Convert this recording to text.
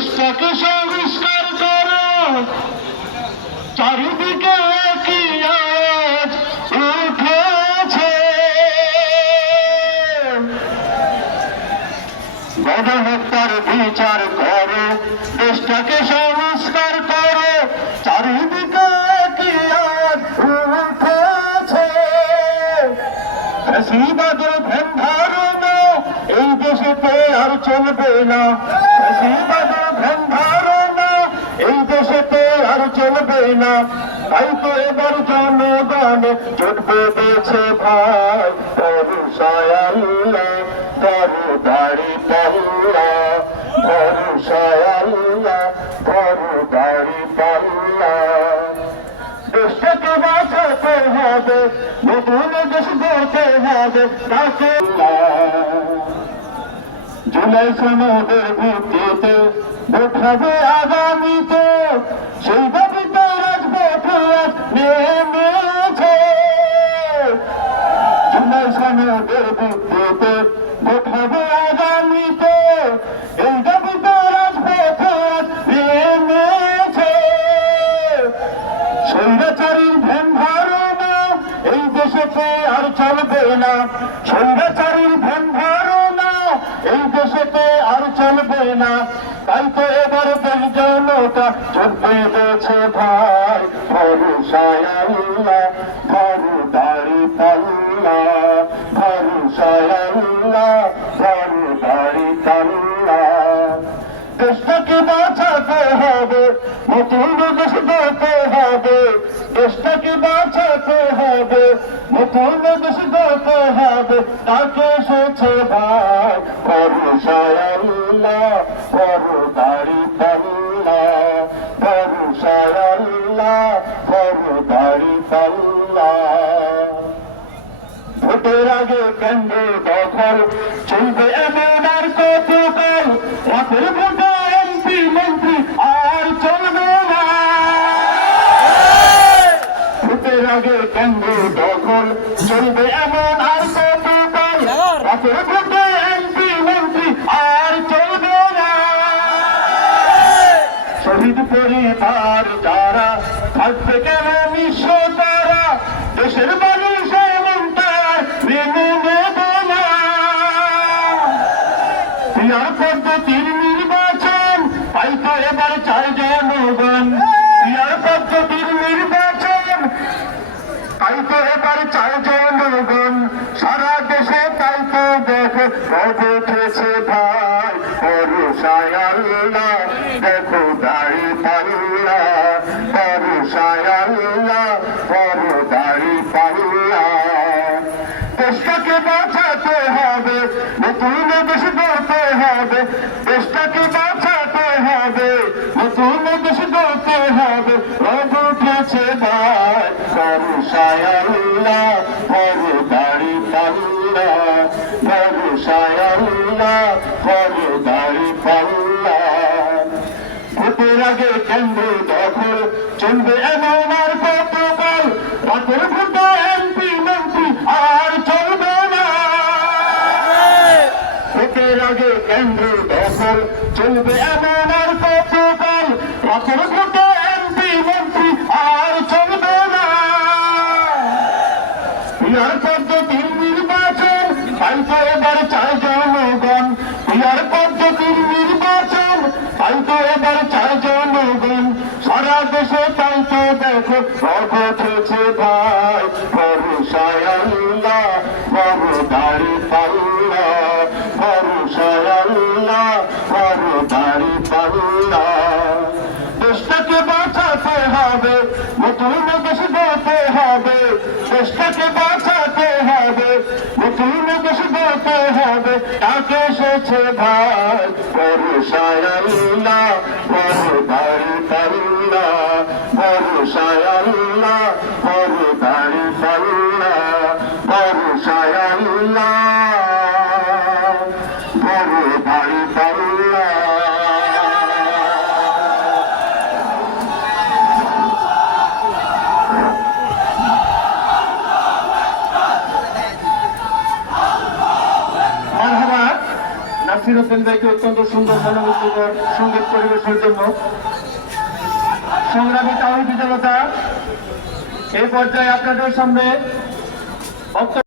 দেশটাকে সংস্কার করো, চারিদিকে কি আওয়াজ উঠেছে। গণহত্যার বিচার করো, দেশটাকে সংস্কার করো, চারিদিকে কি আওয়াজ উঠেছে। ফ্যাসিবাদের ধ্যান ধারণা এই দেশেতে আর চলবে না, ফ্যাসিবাদের ধ্যান ধারণা এই দেশেতে আর চলবে না। তাই তো এবার জনগণ জোট বেঁধেছে ভাই, ভরসায় আল্লাহ ধরো দাড়ি পাল্লা, ভরসায় আল্লাহ ধরো দাড়ি পাল্লা। দেশটাকে বাঁচাতে হবে, নতুন দেশ গড়তে হবে, তাকে জুলাই সনদের ভিত্তিতে ভোট হবে আগামীতে, সেই দাবিতে রাজপথ আজ নেমেছে। জুলাই সনদের ভিত্তিতে ভোট হবে আগামীতে, এই দাবিতে রাজপথ আজ নেমেছে। স্বৈরাচারীর ধ্যান ধারণা এই দেশেতে আর চলবে না, স্বৈরাচারীর ধ্যান ধারণা এই দেশেতে আর চলবে না। তাই তো এবার দেশ জনতা জোট বেঁধেছে ভাই, ভরসায় আল্লাহ ধরো দাড়ি পাল্লা, ভরসায় আল্লাহ ধরো দাড়ি পাল্লা। দেশটাকে বাঁচাতে হবে, নতুন দেশ গড়তে হবে, দেশটাকে বাঁচাতে হবে, নতুন দেশ গড়তে হবে, তাকে এসেছে ভাই, ভরসায় আল্লাহ ধরো দাড়ি পাল্লা, ভরসায় আল্লাহ ধরো দাড়ি পাল্লা। ভোটের আগে কেন্দ্র দখল চলবে এমন আর কতকাল, রাতের ভোটে এমপি মন্ত্রী আর চলবে না। ভোটের আগে কেন্দ্র দখল চলবে এমন আর কতকাল, রাতের ভোটে এমপি মন্ত্রী আর চলবে না। শহীদ পরিবার যারা থাকবে কেন নিঃস্ব তারা, দেশের মানুষ এমন তার মেনে নেব না। বিয়ার পদ্ধতির নির্বাচন তাই তো এবার চাই জনগণ, বিয়ার পদ্ধতির নির্বাচন তাই তো এবার চাই জনগণ। সারা দেশে তাই তো দেখো রব উঠেছে ভাই, ভরসায় আল্লাহ দেখো দাড়ি পাল্লা, ভরসায় আল্লাহ ধরো দাড়ি পাল্লা। দেশটাকে বাঁচাতে হবে, নতুন দেশ গড়তে হবে, দেশটাকে বাঁচাতে হবে, নতুন দেশ গড়তে হবে, রব উঠেছে ভাই, ভরসায় আল্লাহ ধরো দাড়ি পাল্লা, ভরসায় আল্লাহ ধরো দাড়ি পাল্লা। ভোটের আগে কেন্দ্র দখল চলবে এমন আর কতকাল, রাতের ভোটে এমপি মন্ত্রী আর চলবে না। ভোটের আগে কেন্দ্র দখল চলবে এমন আর কতকাল, রাতের ভোটে এমপি মন্ত্রী আর চলবে না। বিয়ার পদ্ধতির নির্বাচন তাই তো এবার চাই জনগণ, বিয়ার পদ্ধতির নির্বাচন তাই তো এবার চাই জনগণ। সারা দেশে তাই তো দেখো রব উঠেছে ভাই, ভরসায় আল্লাহ ধরো দাড়ি পাল্লা, ভরসায় আল্লাহ ধরো দাড়ি পাল্লা। দেশটাকে বাঁচাতে হবে, নতুন দেশ গড়তে হবে, দেশটাকে বাঁচাতে হবে, নতুন দেশ গড়তে হবে, তাকে এসেছে ভাই, ভরসায় আল্লাহ ধরো দাড়ি পাল্লা, ভরসায় আল্লাহ ধরো দাড়ি পাল্লা, ভরসায় আল্লাহ ধরো দাড়ি পাল্লা। নাসিরউদ্দিন ভাইকে অত্যন্ত সুন্দর মনোমুগ্ধকর সঙ্গীত পরিবেশের জন্য। সংগ্রামী তাওহীদি জনতা, এই পর্যায়ে আপনাদের সামনে বক্তব্য